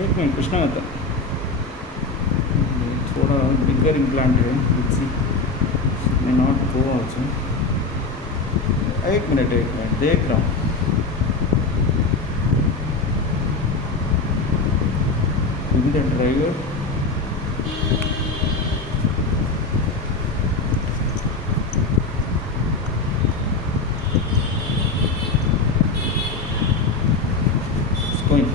एक मिनट कृष्णा होता थोड़ा बिगर इम्प्लांट है सी मे नॉट गो ऑल्सो एक मिनट देख रहा हूँ the driver going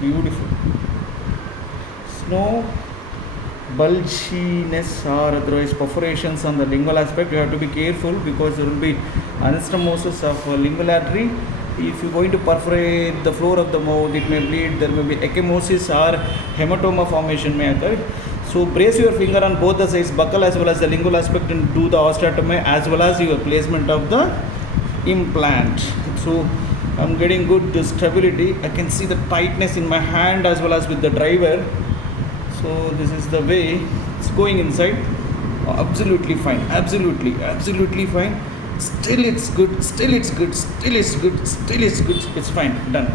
beautiful snow bulginess or otherwise perforations on the lingual aspect. You have to be careful because there will be anastomosis of lingual artery. If you're going to perforate the floor of the mouth, it may bleed. There may be ecchymosis or hematoma formation may occur. So brace your finger on both the sides, buccal as well as the lingual aspect, and do the osteotomy as well as your placement of the implant. So I'm getting good stability. I can see the tightness in my hand as well as with the driver. So this is the way it's going inside. Absolutely fine, absolutely fine. Still it's good, still it's good, still it's good, still it's good. It's fine, done.